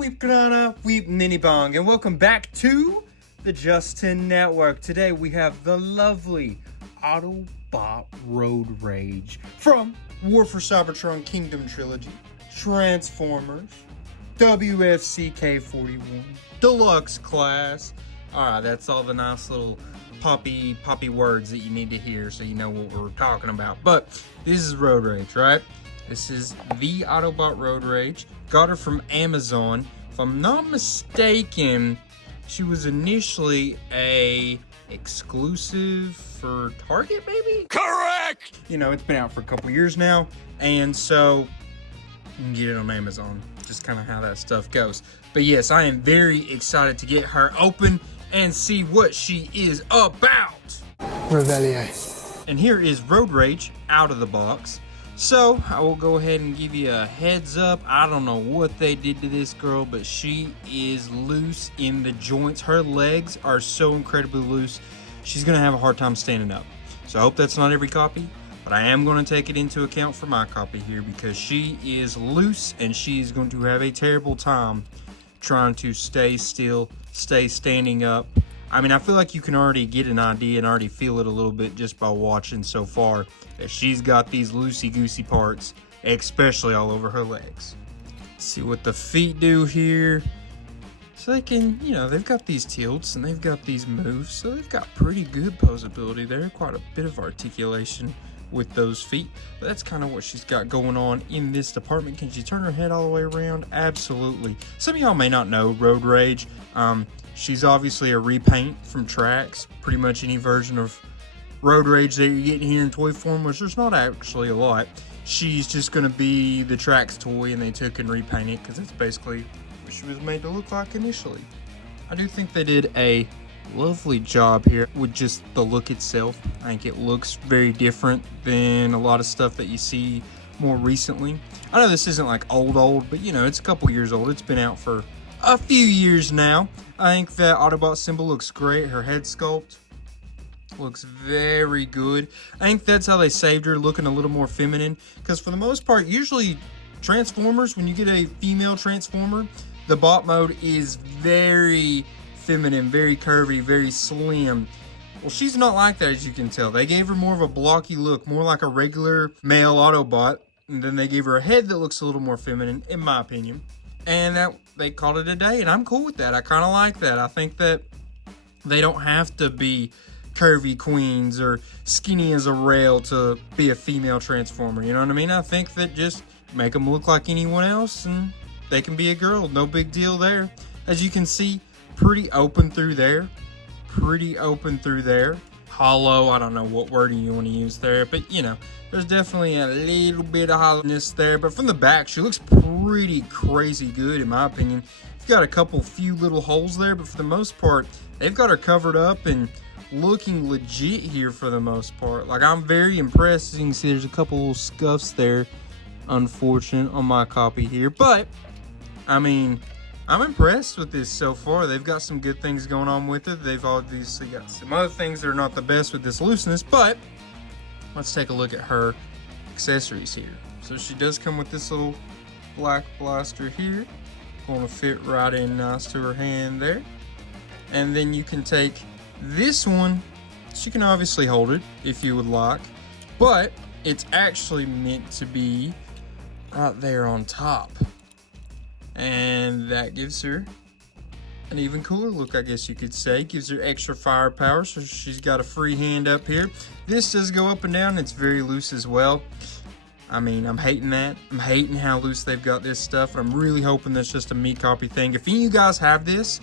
Weep Banana, Weep Ninny Bong, and welcome back to the Justin Network. Today we have the lovely Autobot Road Rage from War for Cybertron Kingdom Trilogy, Transformers, WFC-K41, Deluxe class. Alright, that's all the nice little poppy words that you need to hear so you know what we're talking about. But this is Road Rage, right? This is the Autobot Road Rage. Got her from Amazon. If I'm not mistaken, she was initially a exclusive for Target, maybe? Correct! You know, it's been out for a couple years now, and so you can get it on Amazon. Just kind of how that stuff goes. But yes, I am very excited to get her open and see what she is about. Revelio. And here is Road Rage out of the box. So, I will go ahead and give you a heads up. I don't know what they did to this girl, but she is loose in the joints. Her legs are so incredibly loose, she's going to have a hard time standing up. So, I hope that's not every copy, but I am going to take it into account for my copy here because she is loose and she's going to have a terrible time trying to stay still, stay standing up. I mean, I feel like you can already get an idea and already feel it a little bit just by watching so far that she's got these loosey-goosey parts, especially all over her legs. Let's see what the feet do here. So they can, you know, they've got these tilts and they've got these moves, so they've got pretty good posability there, quite a bit of articulation with those feet. But that's kind of what she's got going on in this department. Can she turn her head all the way around? Absolutely. Some of y'all may not know Road Rage. She's obviously a repaint from Trax. Pretty much any version of Road Rage that you're getting here in toy form, which there's not actually a lot. She's just going to be the Trax toy, and they took and repainted it because it's basically what she was made to look like initially. I do think they did a lovely job here with just the look itself. I think it looks very different than a lot of stuff that you see more recently. I know this isn't like old, but you know, it's a couple years old. It's been out for a few years now. I think that Autobot symbol looks great. Her head sculpt looks very good. I think that's how they saved her, looking a little more feminine. Because for the most part, usually Transformers, when you get a female Transformer, the bot mode is very feminine, very curvy, very slim. Well, she's not like that, as you can tell. They gave her more of a blocky look, more like a regular male Autobot. And then they gave her a head that looks a little more feminine, in my opinion. And that they called it a day, and I'm cool with that. I kind of like that. I think that they don't have to be curvy queens or skinny as a rail to be a female Transformer. You know what I mean? I think that just make them look like anyone else, and they can be a girl. No big deal there. As you can see, pretty open through there. Pretty open through there. Hollow, I don't know what wording you want to use there, but you know, there's definitely a little bit of hollowness there. But from the back, she looks pretty crazy good, in my opinion. You've got a few little holes there, but for the most part, they've got her covered up and looking legit here for the most part. Like, I'm very impressed. As you can see, there's a couple little scuffs there, unfortunate, on my copy here. But, I mean, I'm impressed with this so far. They've got some good things going on with it. They've obviously got some other things that are not the best with this looseness, but let's take a look at her accessories here. So she does come with this little black blaster here. Going to fit right in nice to her hand there. And then you can take this one. She can obviously hold it if you would like, but it's actually meant to be right there on top. And that gives her an even cooler look, I guess you could say. Gives her extra firepower, so she's got a free hand up here. This does go up and down. It's very loose as well. I mean, I'm hating that. I'm hating how loose they've got this stuff. I'm really hoping that's just a me copy thing. If any of you guys have this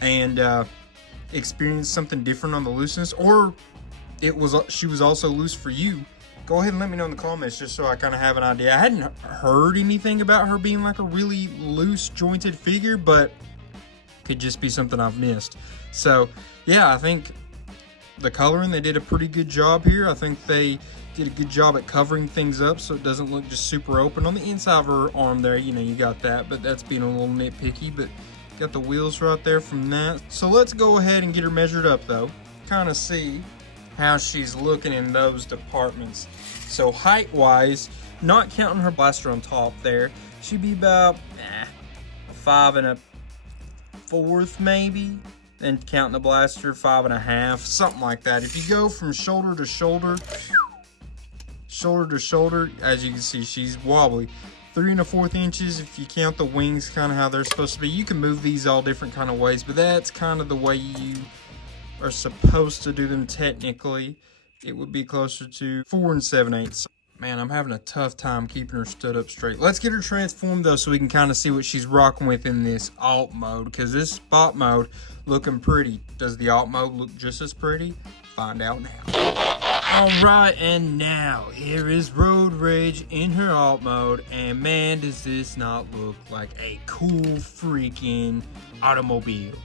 and experienced something different on the looseness, or she was also loose for you, go ahead and let me know in the comments just so I kind of have an idea. I hadn't heard anything about her being like a really loose jointed figure, but could just be something I've missed. So yeah, I think the coloring, they did a pretty good job here. I think they did a good job at covering things up so it doesn't look just super open. On the inside of her arm there, you know, you got that, but that's being a little nitpicky. But got the wheels right there from that. So let's go ahead and get her measured up though, kind of see how she's looking in those departments. So height wise, not counting her blaster on top there, she'd be about 5 1/4 maybe. Then counting the blaster, 5 1/2, something like that. If you go from shoulder to shoulder, as you can see, she's wobbly. 3 1/4 inches if you count the wings kind of how they're supposed to be. You can move these all different kind of ways, but that's kind of the way you are supposed to do them technically. It would be closer to 4 7/8. Man, I'm having a tough time keeping her stood up straight. Let's get her transformed though so we can kind of see what she's rocking with in this alt mode, because this spot mode looking pretty. Does the alt mode look just as pretty? Find out now. Alright, and now here is Road Rage in her alt mode, and man, does this not look like a cool freaking automobile.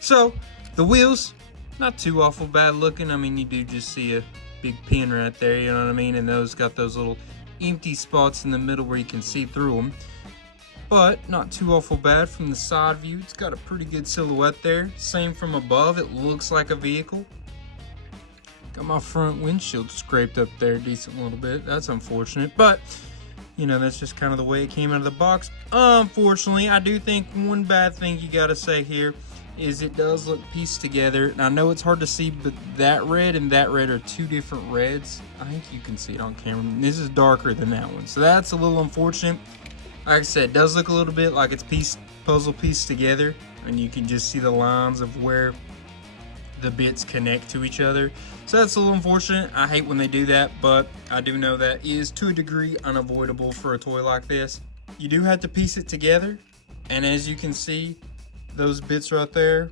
So, the wheels, not too awful bad looking. I mean, you do just see a big pin right there, you know what I mean? And those got those little empty spots in the middle where you can see through them. But not too awful bad from the side view. It's got a pretty good silhouette there. Same from above, it looks like a vehicle. Got my front windshield scraped up there a decent little bit. That's unfortunate, but you know, that's just kind of the way it came out of the box. Unfortunately, I do think one bad thing you gotta say here is it does look pieced together. And I know it's hard to see, but that red and that red are two different reds. I think you can see it on camera. This is darker than that one, so that's a little unfortunate. Like I said, it does look a little bit like it's puzzle pieced together, and you can just see the lines of where the bits connect to each other. So that's a little unfortunate. I hate when they do that, but I do know that is to a degree unavoidable for a toy like this. You do have to piece it together, and as you can see, those bits right there,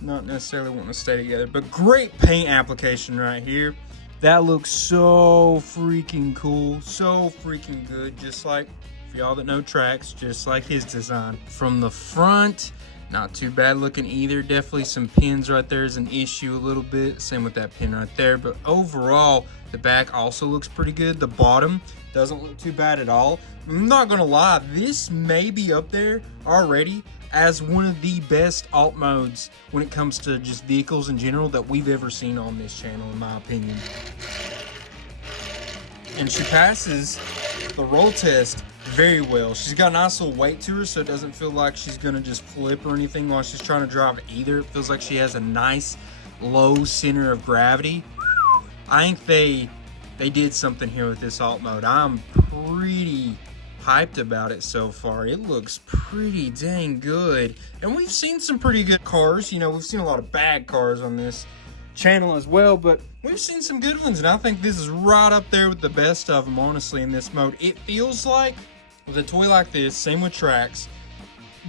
not necessarily wanting to stay together, but great paint application right here. That looks so freaking cool, so freaking good, just like, for y'all that know Tracks, just like his design. From the front, not too bad looking either. Definitely some pins right there is an issue a little bit. Same with that pin right there. But overall, the back also looks pretty good. The bottom doesn't look too bad at all. I'm not gonna lie, this may be up there already as one of the best alt modes when it comes to just vehicles in general that we've ever seen on this channel, in my opinion. And she passes the roll test very well. She's got a nice little weight to her, so it doesn't feel like she's gonna just flip or anything while she's trying to drive either. It feels like she has a nice low center of gravity. I think they did something here with this alt mode. I'm pretty hyped about it so far. It looks pretty dang good, and we've seen some pretty good cars. You know, we've seen a lot of bad cars on this channel as well, but we've seen some good ones, and I think this is right up there with the best of them, honestly, in this mode. It feels like with a toy like this, same with Tracks,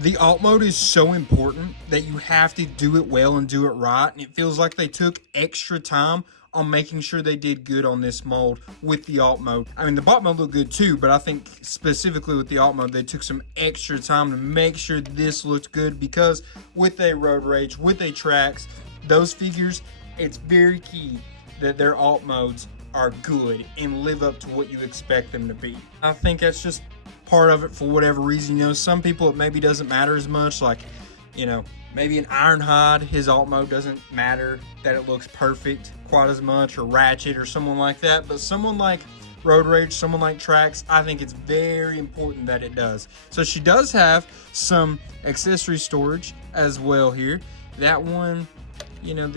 the alt mode is so important that you have to do it well and do it right, and it feels like they took extra time on making sure they did good on this mold with the alt mode. I mean, the bot mode looked good too, but I think specifically with the alt mode, they took some extra time to make sure this looked good, because with a Road Rage, with a Tracks, those figures, it's very key that their alt modes are good and live up to what you expect them to be. I think that's just part of it for whatever reason. You know, some people it maybe doesn't matter as much, like, you know, maybe an Ironhide, his alt mode doesn't matter that it looks perfect quite as much, or Ratchet or someone like that, but someone like Road Rage, someone like Tracks, I think it's very important that it does. So she does have some accessory storage as well here. That one, you know,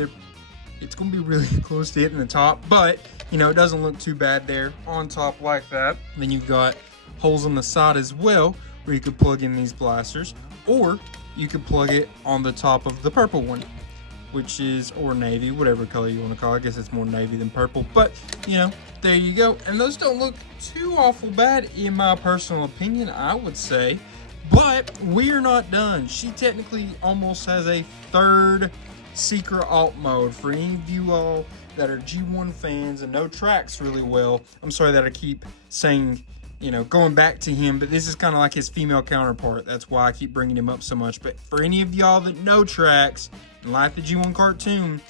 it's going to be really close to hitting the top, but, you know, it doesn't look too bad there on top like that. Then you've got holes on the side as well where you could plug in these blasters, or you could plug it on the top of the purple one, which is, or navy, whatever color you want to call it. I guess it's more navy than purple, but, you know, there you go. And those don't look too awful bad in my personal opinion, I would say. But we're not done. She technically almost has a third secret alt mode. For any of you all that are G1 fans and know Tracks really well, I'm sorry that I keep saying, you know, going back to him, but this is kind of like his female counterpart. That's why I keep bringing him up so much. But for any of y'all that know Tracks and like the G1 cartoon,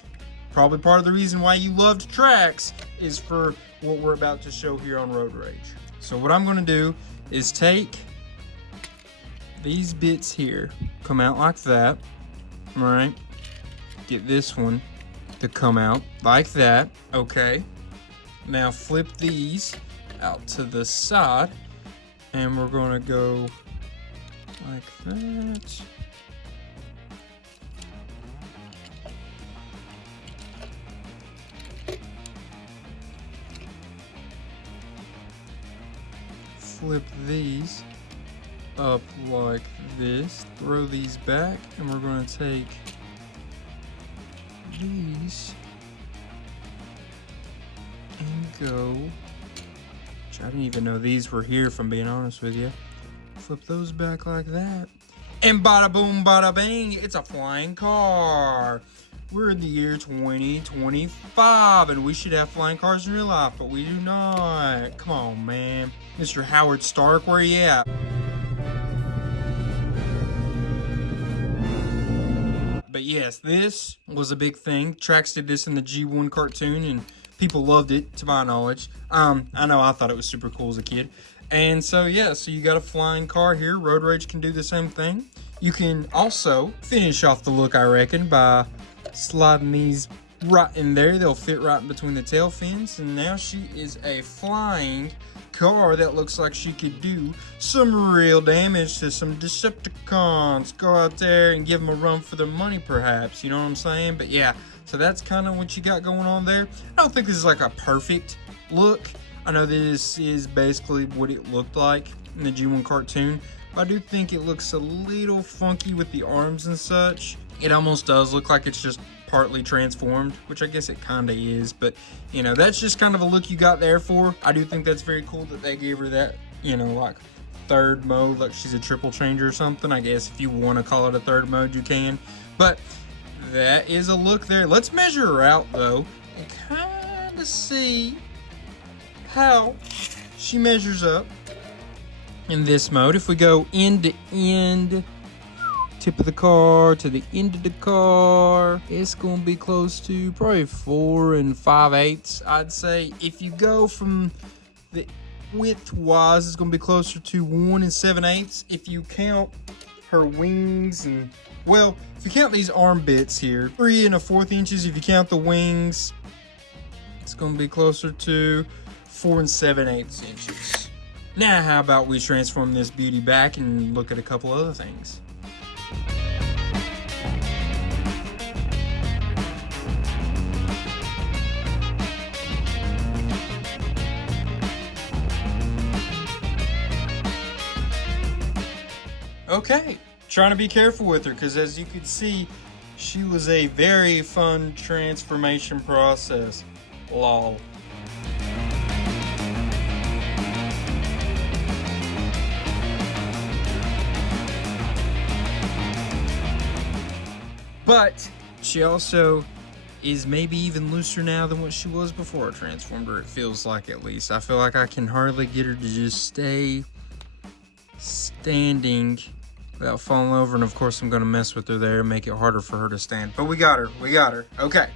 probably part of the reason why you loved Tracks is for what we're about to show here on Road Rage. So what I'm going to do is take these bits here, come out like that, all right? Get this one to come out like that, okay? Now flip these out to the side, and we're gonna go like that. Flip these up like this, throw these back, and we're going to take these and go, which I didn't even know these were here, if I'm being honest with you. Flip those back like that, and bada boom, bada bang, it's a flying car. We're in the year 2025, and we should have flying cars in real life, but we do not. Come on, man. Mr. Howard Stark, where you at? But yes, this was a big thing. Trax did this in the G1 cartoon, and people loved it, to my knowledge. I know I thought it was super cool as a kid. And so, yeah, so you got a flying car here. Road Rage can do the same thing. You can also finish off the look, I reckon, by sliding these right in there. They'll fit right in between the tail fins. And now she is a flying car that looks like she could do some real damage to some Decepticons. Go out there and give them a run for their money, perhaps. You know what I'm saying? But yeah, so that's kind of what you got going on there. I don't think this is like a perfect look. I know this is basically what it looked like in the G1 cartoon, but I do think it looks a little funky with the arms and such. It almost does look like it's just partly transformed, which I guess it kind of is, but you know, that's just kind of a look you got there for. I do think that's very cool that they gave her that, you know, like third mode, like she's a triple changer or something. I guess if you want to call it a third mode, you can, but that is a look there. Let's measure her out though and kind of see how she measures up in this mode. If we go end to end, tip of the car to the end of the car, it's gonna be close to probably 4 5/8, I'd say. If you go from the width wise, it's gonna be closer to 1 7/8. If you count her wings, and well, if you count these arm bits here, 3 1/4 inches. If you count the wings, it's gonna be closer to 4 7/8 inches. Now how about we transform this beauty back and look at a couple other things. Okay, trying to be careful with her, because as you can see, she was a very fun transformation process. Lol. But she also is maybe even looser now than what she was before I transformed her, it feels like, at least. I feel like I can hardly get her to just stay standing without falling over, and of course I'm going to mess with her there and make it harder for her to stand. But we got her. Okay.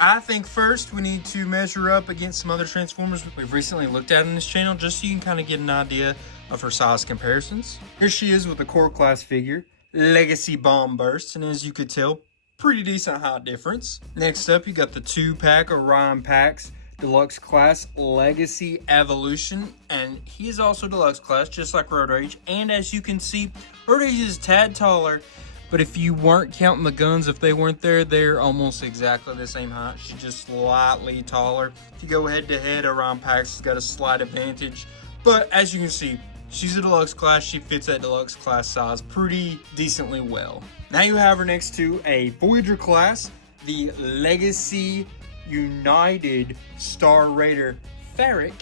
I think first we need to measure up against some other Transformers we've recently looked at in this channel, just so you can kind of get an idea of her size comparisons. Here she is with the core class figure, Legacy Bomb Burst, and as you could tell, pretty decent height difference. Next up, you got the 2-pack Orion Packs Deluxe Class Legacy Evolution, and he is also Deluxe Class, just like Road Rage. And as you can see, Road Rage is a tad taller, but if you weren't counting the guns, if they weren't there, they're almost exactly the same height. She's just slightly taller. If you go head to head, Orion Packs has got a slight advantage, but as you can see, she's a Deluxe Class. She fits that Deluxe Class size pretty decently well. Now you have her next to a Voyager Class, the Legacy United Star Raider Ferric,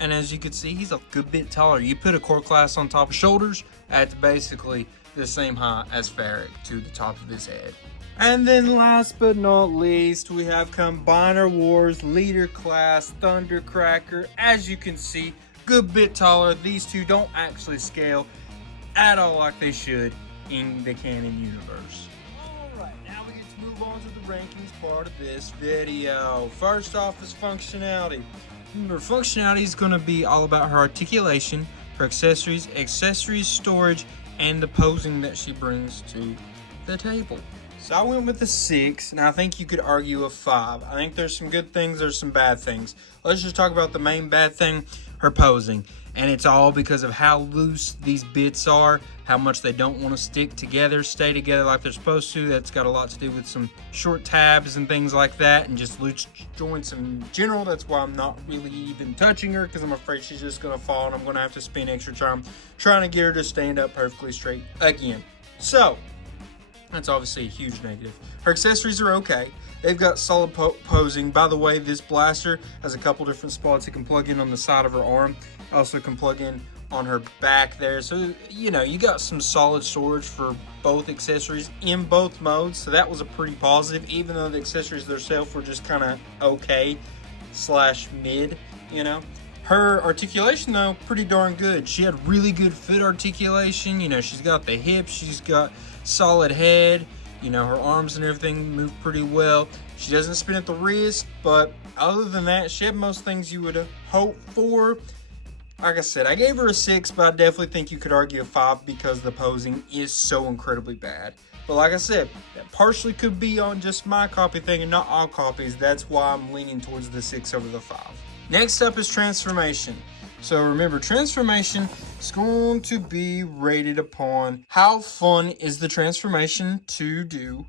and as you can see, he's a good bit taller. You put a core class on top of shoulders, that's basically the same height as Ferric to the top of his head. And then last but not least, we have Combiner Wars Leader Class Thundercracker. As you can see, good bit taller. These two don't actually scale at all like they should in the canon universe. Alright, now we get to move on to the rankings part of this video. First off is functionality. Remember, functionality is going to be all about her articulation, her accessories, storage, and the posing that she brings to the table. So I went with a 6, and I think you could argue a 5. I think there's some good things, there's some bad things. Let's just talk about the main bad thing, her posing. And it's all because of how loose these bits are, how much they don't want to stick together, stay together like they're supposed to. That's got a lot to do with some short tabs and things like that, and just loose joints in general. That's why I'm not really even touching her, because I'm afraid she's just going to fall and I'm going to have to spend extra time trying to get her to stand up perfectly straight again. So that's obviously a huge negative. Her accessories are okay. They've got solid posing. By the way, this blaster has a couple different spots. It can plug in on the side of her arm. Also can plug in on her back there. So, you know, you got some solid storage for both accessories in both modes. So that was a pretty positive, even though the accessories themselves were just kind of okay / mid, you know. Her articulation, though, pretty darn good. She had really good foot articulation. You know, she's got the hips. She's got solid head. You know, her arms and everything move pretty well. She doesn't spin at the wrist, but other than that, she had most things you would hope for. Like I said, I gave her a 6, but I definitely think you could argue a 5 because the posing is so incredibly bad. But like I said, that partially could be on just my copy thing and not all copies. That's why I'm leaning towards the 6 over the 5. Next up is transformation. So remember, transformation is going to be rated upon how fun is the transformation to do,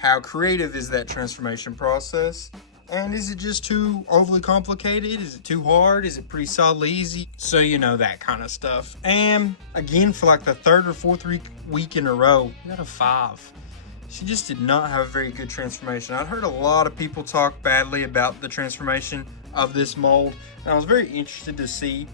how creative is that transformation process, and is it just too overly complicated? Is it too hard? Is it pretty solidly easy? So you know, that kind of stuff. And again, for like the 3rd or 4th week in a row, we got a 5. She just did not have a very good transformation. I'd heard a lot of people talk badly about the transformation of this mold, and I was very interested to see.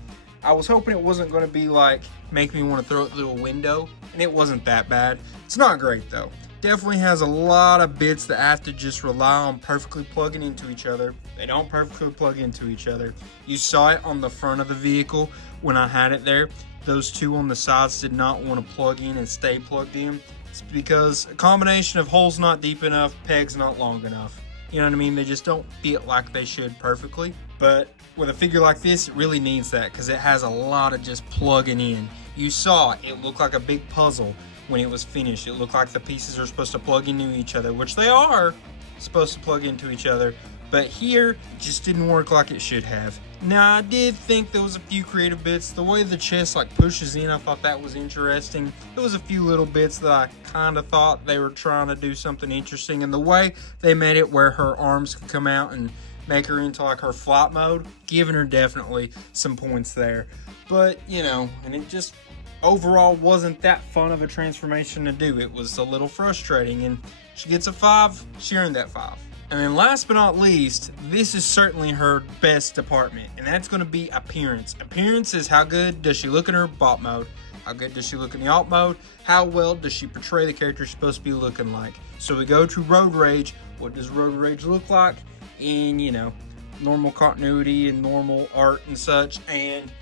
I was hoping it wasn't going to be like make me want to throw it through a window, and it wasn't that bad. It's not great though. Definitely has a lot of bits that have to just rely on perfectly plugging into each other. They don't perfectly plug into each other. You saw it on the front of the vehicle when I had it there. Those two on the sides did not want to plug in and stay plugged in. It's because a combination of holes not deep enough, pegs not long enough. You know what I mean? They just don't fit like they should perfectly. But with a figure like this, it really needs that because it has a lot of just plugging in. You saw it looked like a big puzzle when it was finished. It looked like the pieces are supposed to plug into each other, which they are supposed to plug into each other. But here, it just didn't work like it should have. Now, I did think there was a few creative bits. The way the chest like pushes in, I thought that was interesting. There was a few little bits that I kind of thought they were trying to do something interesting. And the way they made it where her arms could come out and make her into like her flight mode, giving her definitely some points there. But, you know, and it just overall wasn't that fun of a transformation to do. It was a little frustrating, and she gets a 5. She earned that 5. And then last but not least, this is certainly her best department, and that's going to be appearance. Appearance is how good does she look in her bot mode? How good does she look in the alt mode? How well does she portray the character she's supposed to be looking like? So we go to Road Rage. What does Road Rage look like in, you know, normal continuity and normal art and such? And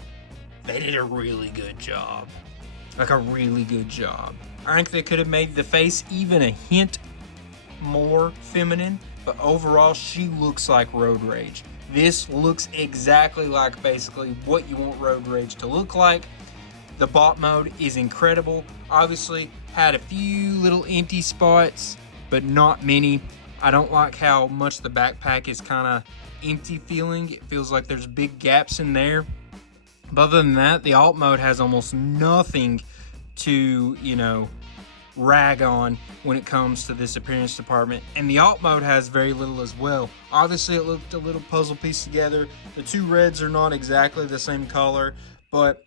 they did a really good job. Like a really good job. I think they could have made the face even a hint more feminine. But overall, she looks like Road Rage. This looks exactly like basically what you want Road Rage to look like. The bot mode is incredible. Obviously, had a few little empty spots, but not many. I don't like how much the backpack is kind of empty feeling. It feels like there's big gaps in there. But other than that, the alt mode has almost nothing to, you know, rag on when it comes to this appearance department, and the alt mode has very little as well. Obviously, it looked a little puzzle piece together. The two reds are not exactly the same color, but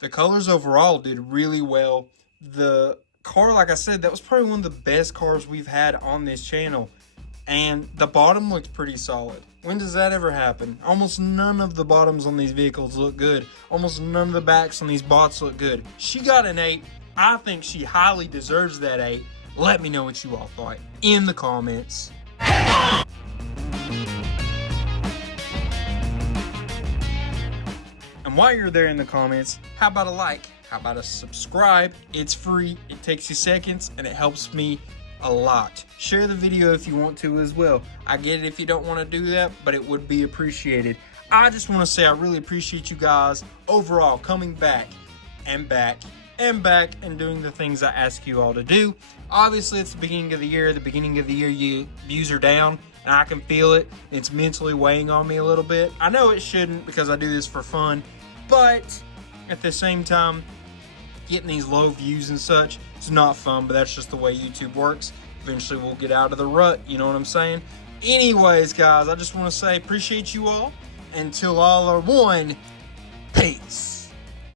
the colors overall did really well. The car, like I said, that was probably one of the best cars we've had on this channel, and the bottom looked pretty solid. When does that ever happen? Almost none of the bottoms on these vehicles look good. Almost none of the backs on these bots look good. She got an 8. I think she highly deserves that 8. Let me know what you all thought in the comments. And while you're there in the comments, how about a like? How about a subscribe? It's free, it takes you seconds, and it helps me a lot. Share the video if you want to as well. I get it if you don't want to do that, but it would be appreciated. I just want to say I really appreciate you guys overall coming back and back and back and doing the things I ask you all to do. Obviously, it's the beginning of the year. The beginning of the year, views are down, and I can feel it. It's mentally weighing on me a little bit. I know it shouldn't because I do this for fun, but at the same time, getting these low views and such is not fun, but that's just the way YouTube works. Eventually we'll get out of the rut, you know what I'm saying? Anyways, guys, I just want to say appreciate you all. Until all are one, peace.